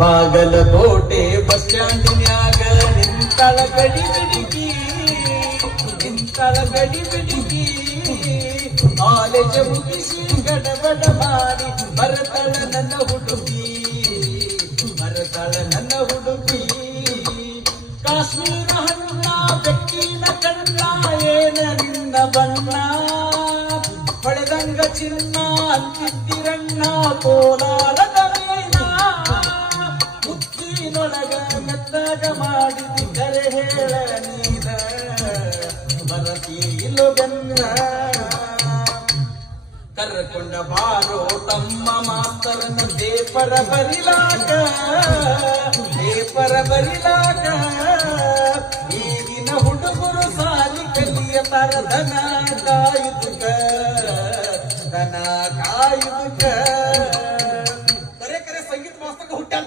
Bagalkot bus ಸ್ಟ್ಯಾಂಡಿನ್ಯಾಗ ನಿಂತಳ ಗಡಿ ಬಿಡಿಗಿ college ಮುಗಿಸಿ ಗಡಬಡ ಮಾಡಿ ಬರತಳ ನನ್ನ ಹುಡುಗಿ ಕಾಶ್ಮೀರ ಹಣ್ಣ ಬೆಕ್ಕಿನ ಕಣ್ಣ ಏನ ನಿನ್ನ ಬಣ್ಣ ಹೊಳೆದಂಗ ಚಿನ್ನ ಅಂತಿದ್ದಿರಣ್ಣ ಕೋಲಾರದ ಮೇನ ಮುತ್ತಿನೊಳಗ ಮೆತ್ತಗ ಮಾಡಿದಿ ಕರೆ ಹೇಳ ನೀನ ಬರತೀಲೋ ಗನ್ನ ಕರ್ಕೊಂಡ ಬಾರೋ ತಮ್ಮ ಮಾಸ್ತರನ ಪೇಪರ ಬರಿಲಾಕ ಈಗಿನ ಹುಡುಗರು ಸಾಲಿ ಕಲಿಯತಾರ ದನ ಕಾಯುದುಕ ಕರೆ ಸಂಗೀತ ಮಾಸ್ತಕ ಹುಟ್ಟಾಕ